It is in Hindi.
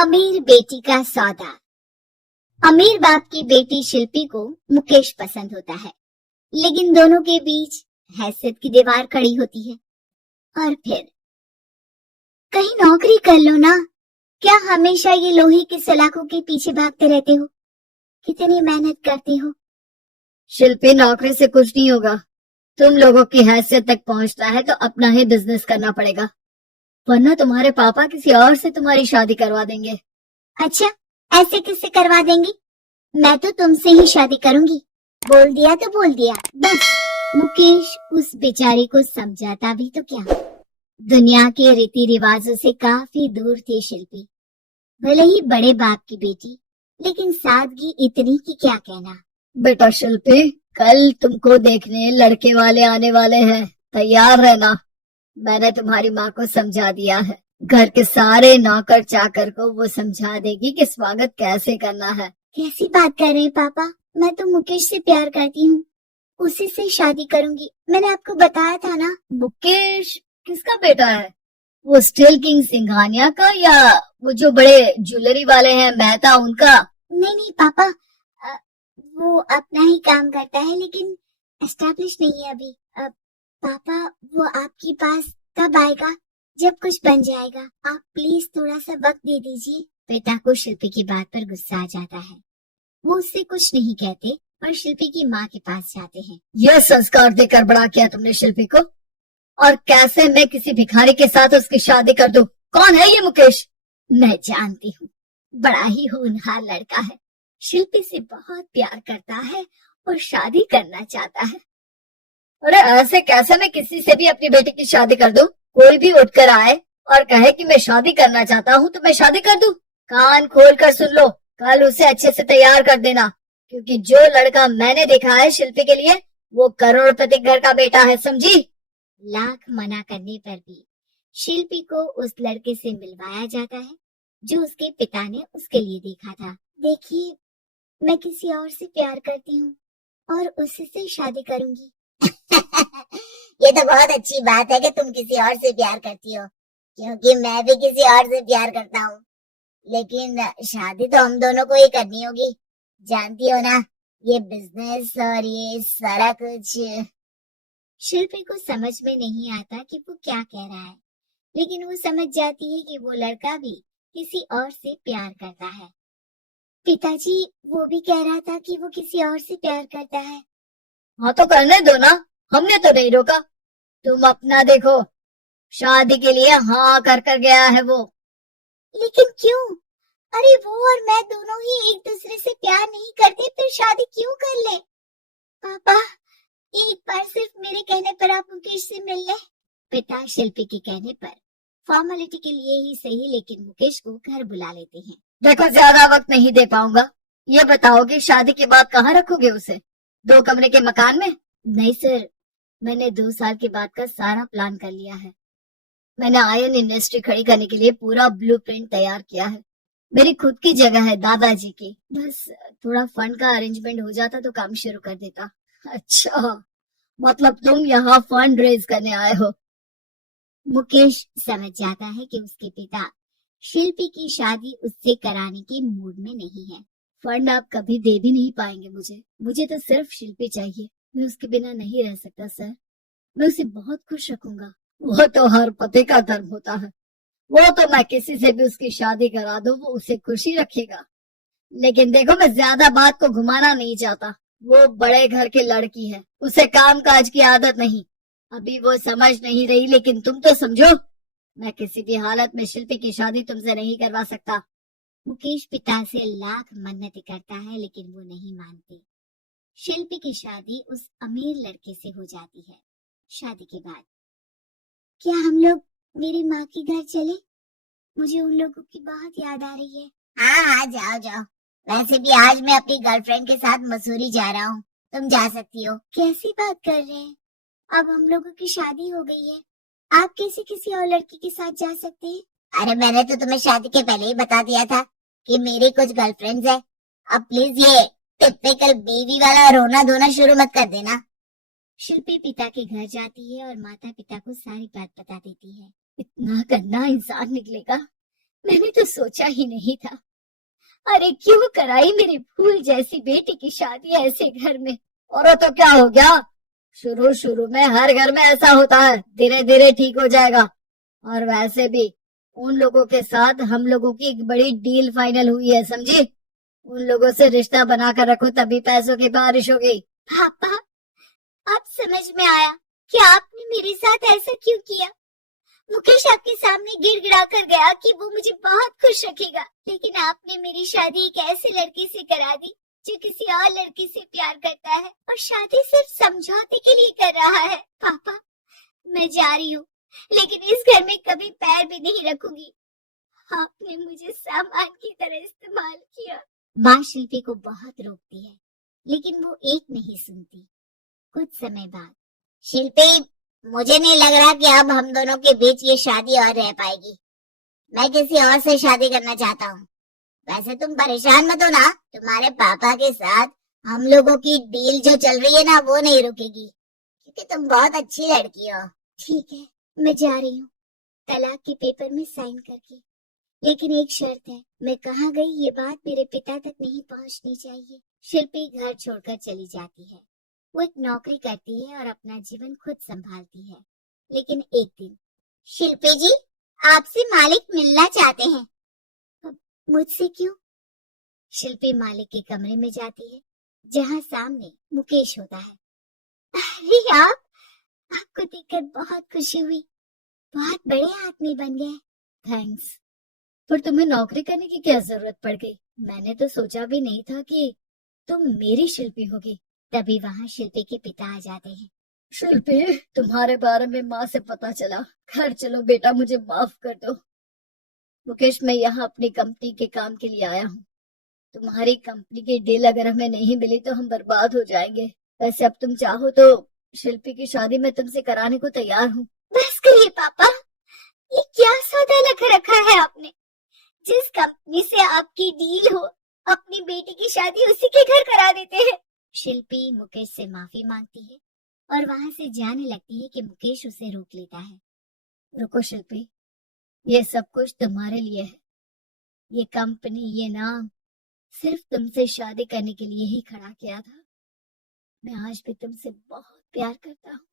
अमीर बेटी का सौदा। अमीर बाप की बेटी शिल्पी को मुकेश पसंद होता है, लेकिन दोनों के बीच हैसियत की दीवार खड़ी होती है। और फिर कहीं नौकरी कर लो ना, क्या हमेशा ये लोहे की सलाखों के पीछे भागते रहते हो? कितनी मेहनत करते हो। शिल्पी, नौकरी से कुछ नहीं होगा। तुम लोगों की हैसियत तक पहुंचना है तो अपना ही बिजनेस करना पड़ेगा, वरना तुम्हारे पापा किसी और से तुम्हारी शादी करवा देंगे। अच्छा, ऐसे किससे करवा देंगी? मैं तो तुमसे ही शादी करूंगी। बोल दिया तो बोल दिया, बस। मुकेश उस बेचारी को समझाता भी तो क्या। दुनिया के रीति रिवाजों से काफी दूर थी शिल्पी। भले ही बड़े बाप की बेटी, लेकिन सादगी इतनी कि क्या कहना। बेटा शिल्पी, कल तुमको देखने लड़के वाले आने वाले हैं, तैयार रहना। मैंने तुम्हारी माँ को समझा दिया है। घर के सारे नौकर चाकर को वो समझा देगी कि स्वागत कैसे करना है। कैसी बात कर रहे हैं पापा? मैं तो मुकेश से प्यार करती हूँ, उसी से शादी करूंगी। मैंने आपको बताया था ना। मुकेश किसका बेटा है? वो स्टील किंग सिंघानिया का, या वो जो बड़े ज्वेलरी वाले हैं मेहता, उनका? नहीं नहीं पापा, वो अपना ही काम करता है, लेकिन एस्टेब्लिश नहीं है अभी। पापा, वो आपके पास तब आएगा जब कुछ बन जाएगा। आप प्लीज थोड़ा सा वक्त दे दीजिए। पिता को शिल्पी की बात पर गुस्सा आ जाता है। वो उससे कुछ नहीं कहते और शिल्पी की माँ के पास जाते हैं। यह संस्कार देकर बड़ा किया तुमने शिल्पी को, और कैसे मैं किसी भिखारी के साथ उसकी शादी कर दूं? कौन है ये मुकेश? मैं जानती हूँ, बड़ा ही होनहार लड़का है। शिल्पी से बहुत प्यार करता है और शादी करना चाहता है। अरे ऐसे कैसे मैं किसी से भी अपनी बेटी की शादी कर दूं? कोई भी उठकर आए और कहे कि मैं शादी करना चाहता हूँ तो मैं शादी कर दूं? कान खोल कर सुन लो, कल उसे अच्छे से तैयार कर देना, क्योंकि जो लड़का मैंने देखा है शिल्पी के लिए, वो करोड़पति घर का बेटा है, समझी? लाख मना करने पर भी शिल्पी को उस लड़के से मिलवाया जाता है जो उसके पिता ने उसके लिए देखा था। देखिए, मैं किसी और से प्यार करती हूँ और उसी से शादी करूंगी। ये तो बहुत अच्छी बात है कि तुम किसी और से प्यार करती हो, क्योंकि मैं भी किसी और से प्यार करता हूँ। लेकिन शादी तो हम दोनों को ही करनी होगी। जानती हो ना, ये बिजनेस और ये सारा कुछ। शिल्पी को समझ में नहीं आता कि वो क्या कह रहा है, लेकिन वो समझ जाती है कि वो लड़का भी किसी और से प्यार करता है। पिताजी, वो भी कह रहा था कि वो किसी और से प्यार करता है। हाँ तो करने दो ना, हमने तो नहीं रोका। तुम अपना देखो, शादी के लिए हाँ कर कर गया है वो। लेकिन क्यों? अरे वो और मैं दोनों ही एक दूसरे से प्यार नहीं करते, फिर शादी क्यों कर ले? पापा, एक बार सिर्फ मेरे कहने पर आप मुकेश से मिल ले। पिता शिल्पी के कहने पर फॉर्मेलिटी के लिए ही सही, लेकिन मुकेश को घर बुला लेते हैं। देखो, ज्यादा वक्त नहीं दे पाऊंगा। ये बताओ कि शादी के बाद कहाँ रखोगे उसे? 2 कमरे के मकान में? नहीं सर, मैंने 2 साल के बाद का सारा प्लान कर लिया है। मैंने आयरन इंडस्ट्री खड़ी करने के लिए पूरा ब्लूप्रिंट तैयार किया है। मेरी खुद की जगह है दादाजी की। बस थोड़ा फंड का अरेंजमेंट हो जाता तो काम शुरू कर देता। अच्छा, मतलब तुम यहाँ फंड रेज करने आए हो? मुकेश समझ जाता है कि उसके पिता शिल्पी की शादी उससे कराने के मूड में नहीं है। फंड आप कभी दे भी नहीं पाएंगे मुझे तो सिर्फ शिल्पी चाहिए। मैं उसके बिना नहीं रह सकता सर। मैं उसे बहुत खुश रखूंगा। वो तो हर पति का धर्म होता है। वो तो मैं किसी से भी उसकी शादी करा दूं, वो उसे खुशी रखेगा। लेकिन देखो, मैं ज्यादा बात को घुमाना नहीं चाहता। वो बड़े घर की लड़की है, उसे काम काज की आदत नहीं। अभी वो समझ नहीं रही, लेकिन तुम तो समझो। मैं किसी भी हालत में शिल्पी की शादी तुमसे नहीं करवा सकता। मुकेश पिता से लाख मन्नतें करता है, लेकिन वो नहीं मानते। शिल्पी की शादी उस अमीर लड़के से हो जाती है। शादी के बाद क्या हम लोग मेरी माँ के घर चले? मुझे उन लोगों की बहुत याद आ रही है। हाँ हाँ, जाओ जाओ। वैसे भी आज मैं अपनी गर्लफ्रेंड के साथ मसूरी जा रहा हूँ, तुम जा सकती हो। कैसी बात कर रहे हैं? अब हम लोगों की शादी हो गई है, आप कैसे किसी और लड़की के साथ जा सकते हैं? अरे मैंने तो तुम्हें शादी के पहले ही बता दिया था कि मेरी कुछ गर्लफ्रेंड्स है। अब प्लीज ये टिपिकल बीवी वाला रोना धोना शुरू मत कर देना। शिल्पी पिता के घर जाती है और माता पिता को सारी बात बता देती है। इतना गंदा इंसान निकलेगा मैंने तो सोचा ही नहीं था। अरे क्यों कराई मेरी फूल जैसी बेटी की शादी ऐसे घर में। और तो क्या हो गया, शुरू शुरू में हर घर में ऐसा होता है, धीरे धीरे ठीक हो जाएगा। और वैसे भी उन लोगों के साथ हम लोगों की एक बड़ी डील फाइनल हुई है, समझी। उन लोगों से रिश्ता बनाकर रखो, तभी पैसों की बारिश होगी। पापा, अब समझ में आया कि आपने मेरे साथ ऐसा क्यों किया। मुकेश आपके सामने गिड़गिड़ा कर गया कि वो मुझे बहुत खुश रखेगा, लेकिन आपने मेरी शादी एक ऐसे लड़के से करा दी जो किसी और लड़के से प्यार करता है और शादी सिर्फ समझौते के लिए कर रहा है। पापा, मैं जा रही हूँ, लेकिन इस घर में कभी पैर भी नहीं रखूंगी। आपने मुझे सामान की तरह इस्तेमाल किया। माँ शिल्पी को बहुत रोकती है, लेकिन वो एक नहीं सुनती। कुछ समय बाद, शिल्पी, मुझे नहीं लग रहा कि अब हम दोनों के बीच ये शादी और रह पाएगी। मैं किसी और से शादी करना चाहता हूँ। वैसे तुम परेशान मत हो ना, तुम्हारे पापा के साथ हम लोगों की डील जो चल रही है ना, वो नहीं रुकेगी, क्योंकि तुम बहुत अच्छी लड़की हो। ठीक है, मैं जा रही हूँ, तलाक के पेपर में साइन करके। लेकिन एक शर्त है, मैं कहाँ गई ये बात मेरे पिता तक नहीं पहुँचनी चाहिए। शिल्पी घर छोड़कर चली जाती है। वो एक नौकरी करती है और अपना जीवन खुद संभालती है। लेकिन एक दिन, शिल्पी जी, आपसे मालिक मिलना चाहते हैं। मुझसे क्यों? शिल्पी मालिक के कमरे में जाती है, जहाँ सामने मुकेश होता है। अरे आपको देखकर बहुत खुशी हुई, बहुत बड़े आदमी बन गए। थैंक्स, पर तुम्हें नौकरी करने की क्या जरूरत पड़ गई? मैंने तो सोचा भी नहीं था कि तुम मेरी शिल्पी होगी। तभी वहाँ शिल्पी के पिता आ जाते हैं। शिल्पी, तुम्हारे बारे में माँ से पता चला। घर चलो बेटा, मुझे माफ कर दो। मुकेश, मैं यहाँ अपनी कंपनी के काम के लिए आया हूँ। तुम्हारी कंपनी की डील अगर हमें नहीं मिली तो हम बर्बाद हो जाएंगे। वैसे अब तुम चाहो तो शिल्पी की शादी मैं तुमसे कराने को तैयार हूँ। बस करिए पापा, ये क्या सौदा लग रखा है आपने। जिस कंपनी से आपकी डील हो, अपनी बेटी की शादी उसी के घर करा देते हैं। शिल्पी मुकेश से माफी मांगती है और वहां से जाने लगती है कि मुकेश उसे रोक लेता है। रुको शिल्पी, ये सब कुछ तुम्हारे लिए है। ये कंपनी, ये नाम सिर्फ तुमसे शादी करने के लिए ही खड़ा किया था। मैं आज भी तुमसे बहुत प्यार करता हूँ।